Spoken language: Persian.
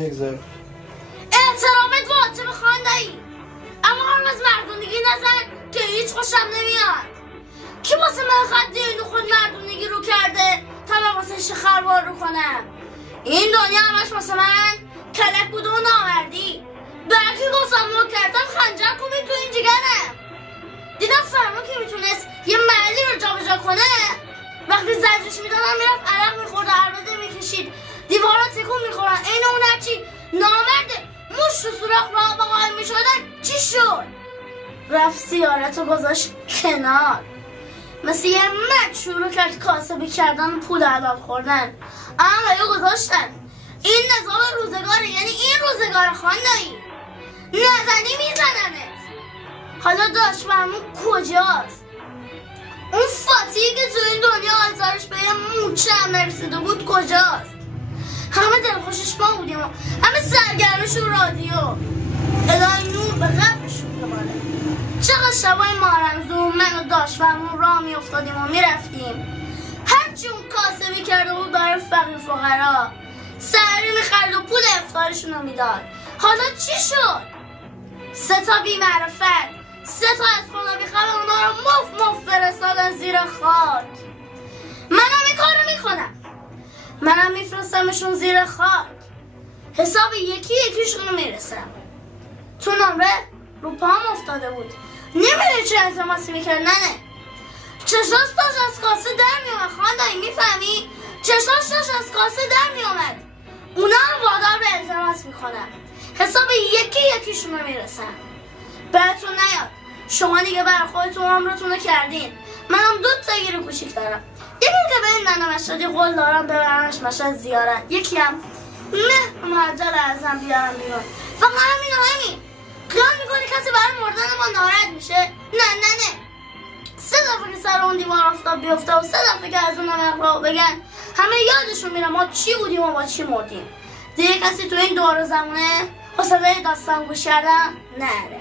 احترامت واجب خاندایی، اما هر از مردونگی نزن که هیچ خوشم نمیاد. کی واسه من خط دین خود مردونگی رو کرده تا من واسه شخروار رو کنم؟ این دنیا همش واسه من کلک بود و نامردی. برکی گفتم ما کردم خنجر کنید تو این جگرم. دیدم فرما که میتونست یه محلی رو جابجا کنه، وقتی زجرش میدادم میرفت عرق میخورد و عربده میکشید، دیوارا تکون میخورن، این اون هرچی نامرده موش رو سوراخ را قایم میشدن. چی شد؟ رفت سیارت رو گذاشت کنار، مثل یه مرد شروع کرد کاسبی کردن پول عدم خوردن. اما یه گذاشتن این نظام روزگاره، یعنی این روزگار خاندایی، نزنی میزنمت. حالا دشمنمون کجاست؟ اون فاطیه که تو این دنیا آزارش به یه موچه هم نرسیده بود کجاست؟ همه دلخوشش ما بودیم، همه سرگرمش و رادیو، الهی نور به قبرشون بباره. چقدر شبای مارنزون من و داشتمون راه میافتادیم و میرفتیم، هرچی اون کاسبی کرده بود برای فقیر فقرا سحری میخرد و پول افطارشون رو میداد. حالا چی شد؟ 3 تا بی‌معرفت، 3 تا از خدا بیخبر اونا رو مفت فرستادن زیر خاک. منم این کارو میکنم، منم میفرستمشون زیر خاک، حساب یکی یکیشون رو میرسم. تو نمره رو پام افتاده بود، نمیدونی چه التماسی میکرد؟ نه چشاش داشت از کاسه در میومد. خاندایی میفهمی؟ چشاش داشت از کاسه در میومد. اونا هم وادار به التماس میکنن، حساب یکی یکیشون رو میرسن. براتون نیاد، شما دیگه برای خودتون عمرتون رو کردین. منم 2 تا گیر کوچیک دارم، یکی که به این ننه مشهدی قول دارم ببرمش مشهد زیارت، یکی هم مهر محجل ازم بیارم بیرون. فقط همین خیال میکنی کسی برای مردن ما ناراحت میشه؟ نه 3 دفعه که سر اون دیوار آفتاب بیفته و 3 دفعه که از اون اقرا بگن همه یادشون میره ما چی بودیم و با چی مردیم. دیگه کسی تو این دور زمونه حوصله داستان گوش کردن نره.